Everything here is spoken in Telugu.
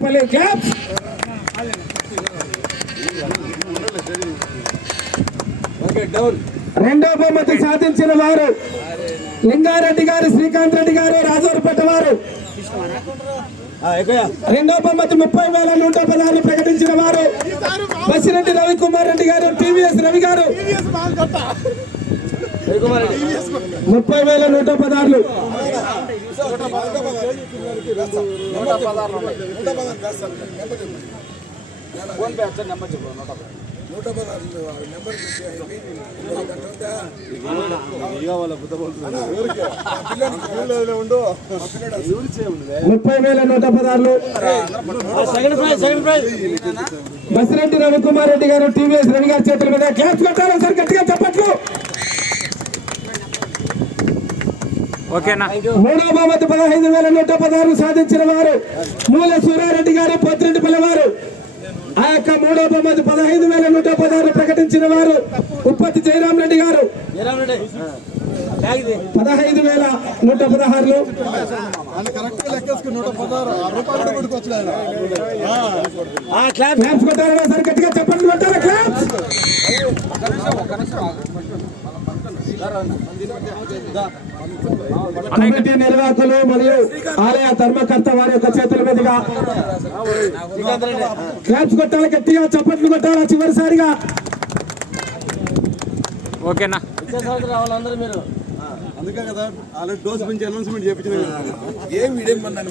పల్లె క్లాప్స్ రెండో బహుమతి సాధించిన వారు లింగారెడ్డి గారు శ్రీకాంత్ రెడ్డి గారు రాజవరపేట వారు. రెండో బహుమతి ముప్పై వేల నూట పదహారు ప్రకటించిన వారు బసిరెడ్డి రవికుమార్ రెడ్డి గారు టీవీఎస్ రవి గారు. ముప్పై వేల నూట ముప్పై వేల నూట పదహారులు బసిరెడ్డి రవికుమార్ రెడ్డి గారు టీవీఎస్ రవి గారి చేతుల మీద క్లాప్స్ కొట్టాలి సార్ గట్టిగా చెప్పట్లు ఓకేనా మూడో బహుమతి పదహైదు వేల నూట పదహారు సాధించిన వారు మూల సూరారెడ్డి గారు పోతిరెడ్డిపల్లి వారు ఆ యొక్క మూడో బహుమతి పదహైదు వేల నూట పదహారు ప్రకటించిన వారు ఉప్పత్తి జయరాం రెడ్డి గారు పదహైదు వేల నూట పదహారులు. చెప్పండి కొట్టారా క్లాప్స్? కమిటీ నిర్వాహకులు మరియు ఆలయ ధర్మకర్త వారి యొక్క చేతుల మీదుగా క్లాప్స్ కొట్టాలి గట్టిగా చప్పట్లు కొట్టాలా చివరిసారిగా? ఓకేనా? అందుకే కదా ఆల్రెడీ డోస్ గురించి అనౌన్స్మెంట్ చేయించిన ఏం వీడేమన్నాను